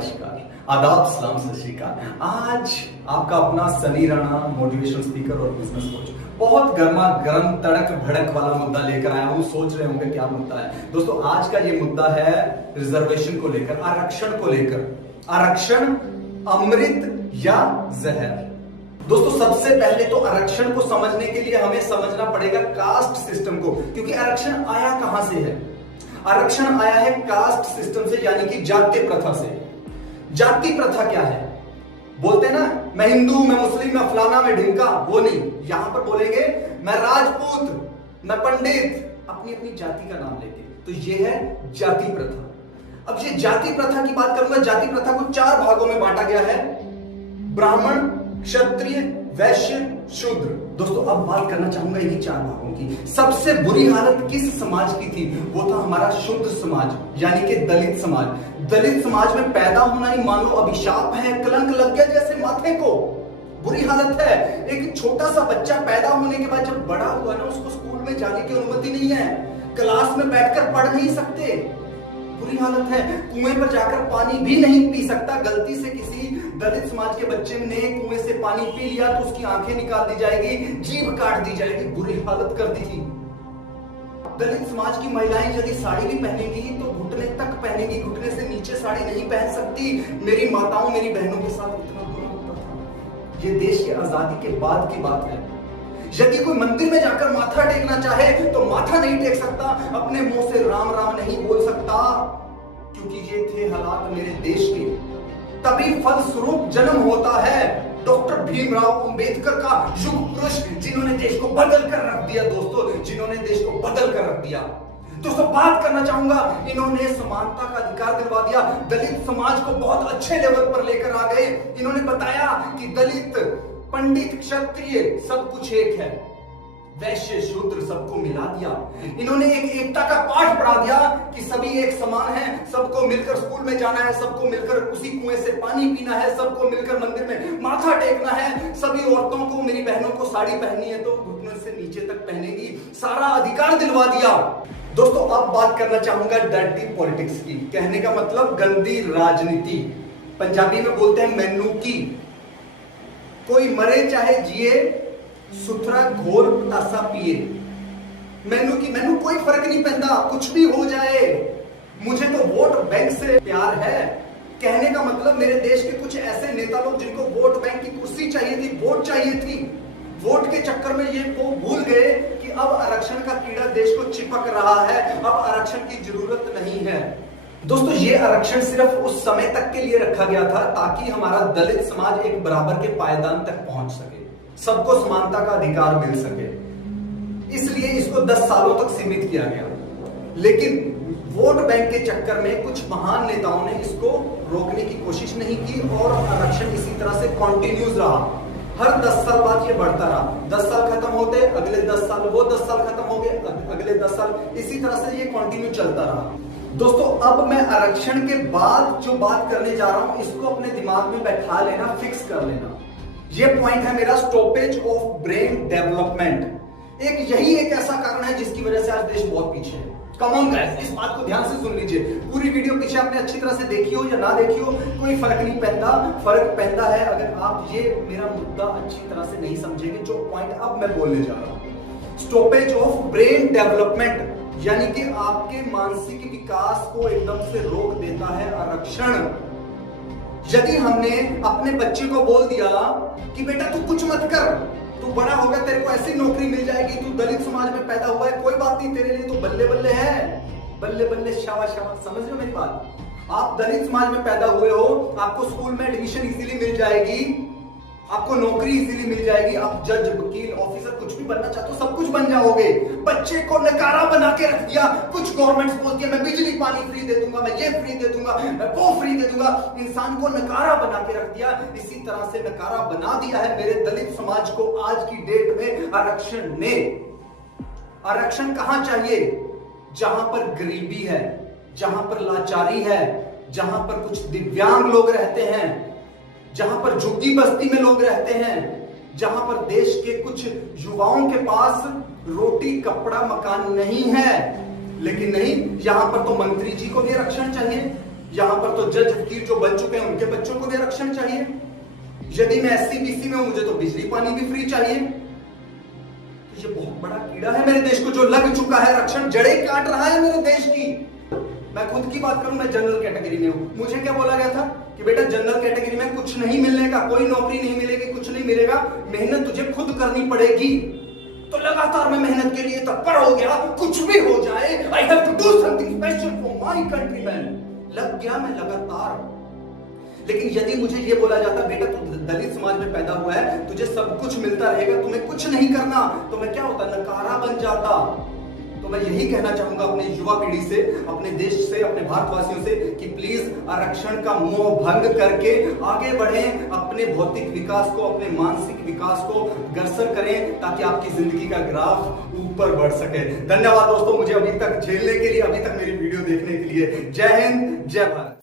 नमस्कार, आदाब, सलाम, सत श्री अकाल। आज आपका अपना सनी राणा मोटिवेशनल स्पीकर और बिजनेस कोच बहुत गर्मा गर्म तड़क भड़क वाला मुद्दा लेकर आया हूं। सोच रहे होंगे क्या मुद्दा है दोस्तों। आज का ये मुद्दा है रिजर्वेशन को लेकर, आरक्षण को लेकर। आरक्षण अमृत या जहर। दोस्तों सबसे पहले तो आरक्षण को समझने के लिए हमें समझना पड़ेगा कास्ट सिस्टम को, क्योंकि आरक्षण आया कहां से है। आरक्षण आया है कास्ट सिस्टम से, यानी कि जाति प्रथा से। जाति प्रथा क्या है? बोलते हैं ना, मैं हिंदू, मैं मुस्लिम, मैं फलाना, मैं ढिमका, वो नहीं। यहां पर बोलेंगे मैं राजपूत, मैं पंडित, अपनी अपनी जाति का नाम लेके। तो ये है जाति प्रथा। अब ये जाति प्रथा की बात करूंगा। जाति प्रथा को 4 भागों में बांटा गया है: ब्राह्मण, क्षत्रिय, वैश्य, शूद्र। दोस्तों अब बात करना चाहूंगा इन्हीं 4 भागों की। सबसे बुरी हालत किस समाज की थी? वो था हमारा शुद्ध समाज, यानी कि दलित समाज। दलित समाज में पैदा होना ही मान लो अभिशाप है, कलंक लग गया जैसे माथे को। बुरी हालत है। एक छोटा सा बच्चा पैदा होने के बाद जब बड़ा हुआ ना, उसको स्कूल में जाने की अनुमति नहीं है, क्लास में बैठकर पढ़ नहीं सकते। बुरी हालत है। कुएं पर जाकर पानी भी नहीं पी सकता। गलती से किसी दलित समाज के बच्चे ने कुएं से पानी पी लिया तो उसकी आंखें निकाल दी जाएगी, जीभ काट दी जाएगी। बुरी हालत कर दी थी। दलित समाज की महिलाएं यदि साड़ी भी पहनेगी तो घुटने तक पहनेगी, घुटने से नीचे साड़ी नहीं पहन सकती। मेरी माताओं, मेरी बहनों के साथ इतना बुरा होता था। ये देश की आजादी के बाद की बात है। यदि कोई मंदिर में जाकर माथा टेकना चाहे तो माथा नहीं टेक सकता, अपने मुंह से राम राम नहीं बोल सकता, क्योंकि ये थे हालात मेरे देश के। तभी फलस्वरूप जन्म होता है डॉक्टर भीमराव अंबेडकर का, युग पुरुष, जिन्होंने देश को बदल कर रख दिया। दोस्तों जिन्होंने देश को बदल कर रख दिया। दोस्तों बात करना चाहूंगा, इन्होंने समानता का अधिकार दिलवा दिया। दलित समाज को बहुत अच्छे लेवल पर लेकर आ गए। इन्होंने बताया कि दलित, पंडित, क्षत्रिय सब कुछ एक है, वैश्य, शूद्र सबको मिला दिया। इन्होंने एक एकता का पाठ पढ़ा दिया कि सभी एक समान हैं, सबको मिलकर स्कूल में जाना है, सबको मिलकर उसी कुएं से पानी पीना है, सबको मिलकर मंदिर में माथा टेकना है। सभी औरतों को, मेरी बहनों को साड़ी पहननी है तो घुटनों से नीचे तक पहनेगी। सारा अधिकार दिलवा दिया। दोस्तों अब बात करना चाहूंगा डर्टी पॉलिटिक्स की। कहने का मतलब गंदी राजनीति। पंजाबी में बोलते हैं मैनू की। कोई मरे चाहे जिए, सुथरा घोर पतासा पिए। मैनू कोई फर्क नहीं पैंदा, कुछ भी हो जाए, मुझे तो वोट बैंक से प्यार है। कहने का मतलब मेरे देश के कुछ ऐसे नेता लोग जिनको वोट बैंक की कुर्सी चाहिए थी, वोट चाहिए थी, वोट के चक्कर में ये वो भूल गए कि अब आरक्षण का कीड़ा देश को चिपक रहा है, अब आरक्षण की जरूरत नहीं है। दोस्तों ये आरक्षण सिर्फ उस समय तक के लिए रखा गया था ताकि हमारा दलित समाज एक बराबर के पायदान तक पहुंच सके, सबको समानता का अधिकार मिल सके। इसलिए इसको 10 सालों तक सीमित किया गया। लेकिन वोट बैंक के चक्कर में कुछ महान नेताओं ने इसको रोकने की कोशिश नहीं की और आरक्षण इसी तरह से कंटिन्यूज रहा। हर 10 साल बाद ये बढ़ता रहा। 10 साल खत्म होते, अगले 10 साल, वो 10 साल खत्म हो गए, अगले 10 साल, इसी तरह से ये कंटिन्यू चलता रहा। दोस्तों अब मैं आरक्षण के बाद जो बात करने जा रहा हूं, इसको अपने दिमाग में बैठा लेना, फिक्स कर लेना। ये पॉइंट है मेरा, स्टॉपेज ऑफ ब्रेन डेवलपमेंट। यही एक ऐसा कारण है जिसकी वजह से आज देश बहुत पीछे है। कम ऑन गाइस, इस बात को ध्यान से सुन लीजिए। पूरी वीडियो पीछे आपने अच्छी तरह से देखी हो या ना देखी हो, कोई फर्क नहीं पैदा। फर्क पैदा है अगर आप ये मेरा मुद्दा अच्छी तरह से नहीं समझेंगे, जो पॉइंट अब मैं बोलने जा रहा हूं। स्टॉपेज ऑफ ब्रेन डेवलपमेंट, यानी कि आपके मानसिक विकास को एकदम से रोक देता है आरक्षण। यदि हमने अपने बच्चे को बोल दिया कि बेटा तू कुछ मत कर, तू बड़ा होगा तेरे को ऐसी नौकरी मिल जाएगी, तू दलित समाज में पैदा हुआ है, कोई बात नहीं, तेरे लिए तो बल्ले बल्ले है, बल्ले बल्ले, शाबाश शाबाश। समझ रहे हो मेरी बात? आप दलित समाज में पैदा हुए हो, आपको स्कूल में एडमिशन इजीली मिल जाएगी, आपको नौकरी इजीली मिल जाएगी, आप जज, वकील, ऑफिसर कुछ भी बनना चाहते हो सब कुछ बन जाओगे। बच्चे को नकारा बना के रख दिया। कुछ गवर्नमेंट बोलती है मैं बिजली पानी फ्री दे दूंगा, मैं ये फ्री दे दूंगा, मैं वो फ्री दे दूंगा। इंसान को नकारा बना के रख दिया। इसी तरह से नकारा बना दिया है मेरे दलित समाज को आज की डेट में आरक्षण ने। आरक्षण कहां चाहिए? जहां पर गरीबी है, जहां पर लाचारी है, जहां पर कुछ दिव्यांग लोग रहते हैं, जहां पर झुग्गी बस्ती में लोग रहते हैं, जहां पर देश के कुछ युवाओं के पास रोटी, कपड़ा, मकान नहीं है। लेकिन नहीं, यहां पर तो मंत्री जी को भी आरक्षण चाहिए, यहां पर तो जज वकील जो बन चुके हैं उनके बच्चों को भी आरक्षण चाहिए। यदि मैं SC BC में हूं, मुझे तो बिजली पानी भी फ्री चाहिए। तो ये बहुत बड़ा कीड़ा है मेरे देश को जो लग चुका है, आरक्षण जड़ें काट रहा है मेरे देश की। मैं खुद की बात करूं, मैं जनरल कैटेगरी में हूं। मुझे क्या बोला गया था कि बेटा जनरल कैटेगरी में कुछ नहीं मिलने का, कोई नौकरी नहीं मिलेगी, कुछ नहीं मिलेगा, मेहनत तुझे खुद करनी पड़ेगी। तो लगातार मैं मेहनत के लिए तत्पर हो गया, कुछ भी हो जाए, I have to do something special for my countryman. लग गया मैं लगातार। लेकिन यदि मुझे यह बोला जाता बेटा तू दलित समाज में पैदा हुआ है, तुझे सब कुछ मिलता रहेगा, तुम्हें कुछ नहीं करना, तो मैं क्या होता, नकारा बन जाता। तो मैं यही कहना चाहूंगा अपने युवा पीढ़ी से, अपने देश से, अपने भारतवासियों से कि प्लीज आरक्षण का मोह भंग करके आगे बढ़ें, अपने भौतिक विकास को, अपने मानसिक विकास को अग्रसर करें, ताकि आपकी जिंदगी का ग्राफ ऊपर बढ़ सके। धन्यवाद दोस्तों, मुझे अभी तक झेलने के लिए, अभी तक मेरी वीडियो देखने के लिए। जय हिंद, जय भारत।